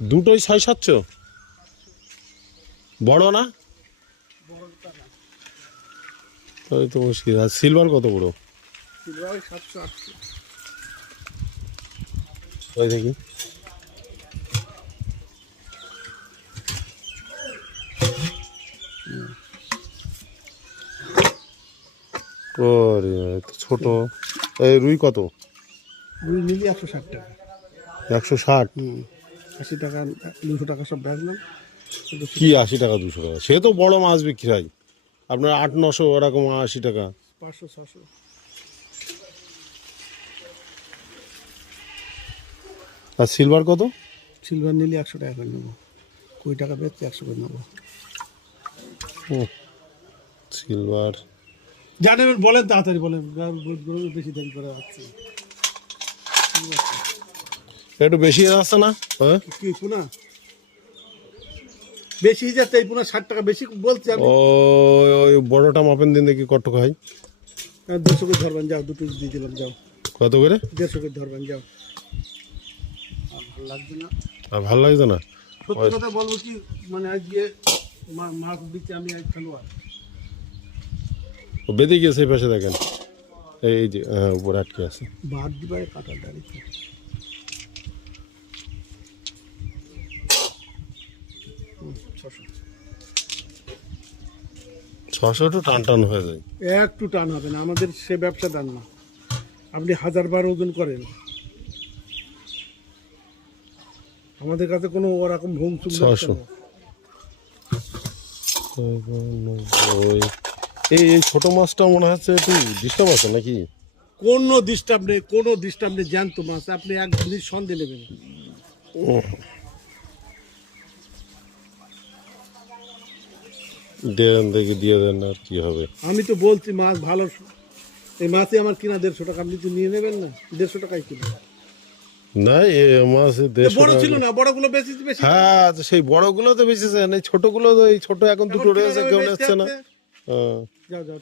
দুটোই 600-700? বড় না? তাই তো মুশকিল। আর সিলভার কত বড়? সিলভার 700-800। ওই দেখি। ওরে ছোট। এই রুই কত? রুই নিলি 160 টাকা। 160? 80 টাকা 200 টাকা সব বেচলাম। কি 80 টাকা 200 টাকা? সে তো বড় মাছ বিক্রি হয় আপনার 800-900 ওরকম 80 টাকা। 500-600। আর সিলভার কত? সিলভার নিলে 100 টাকা করে নেবো। 20 টাকা বেচতে 100 করে নেবো। সিলভার জানেন বলেন, তাড়াতাড়ি বলেন, বেশি দেরি করে যাচ্ছে। একটু বেশি যাচ্ছে না? হ্যাঁ কি পুনা বেশি যাচ্ছে, এই পুনা 60 টাকা বেশি বলছি আমি। ওই বড়টা মাপেন দিন দেখি কত খাই। 200 করে ধরবেন, যাও দুটো দিয়ে দিলাম, যাও। কত করে? 150 করে ধরবেন, যাও। ভালো লাগছে না, আর ভালো লাগছে না? সত্যি কথা বলবো কি, মানে আজকে মাছ দিচ্ছে আমি আজ খেলোয়াড়। ও বেঁধে গিয়েছে এই পাশে দেখেন, এই যে হ্যাঁ উপরে আটকে আছে। বাদ দিবারে কাটার দাঁড়িয়ে 600 একটু টান টান হয়ে যায়। একটু টান হবে না, আমাদের সে ব্যবসা টান না। আপনি 1000 বার ওজন করেন, আমাদের কাছে কোনো ওরকম ভুমচুম 600। এই ছোট মাছটা মনে হচ্ছে একটু ডিস্টার্ব আছে নাকি? কোনো ডিস্টার্ব নেই, কোনো ডিস্টার্ব নেই, জ্যান্ত মাছ। আপনি এক জিনিস সন্দেহ নেবেন। দেন দেখি দিয়ে দেন, আর কি হবে। আমি তো বলছি মাছ ভালো, এই মাছই আমার কিনা 150 টাকা, আপনি তো নিয়ে নেবেন না? 150 টাকায় কিলো। না এ মাছ 150 বড় টাকা। ছিল না, বড়গুলো বেশি বেশি। হ্যাঁ সেই বড়গুলো তো বেশি, এই ছোটগুলো তো এই ছোট এখন দুটো রয়েছে, কেউ নিচ্ছে না। হ্যাঁ যাও যাও।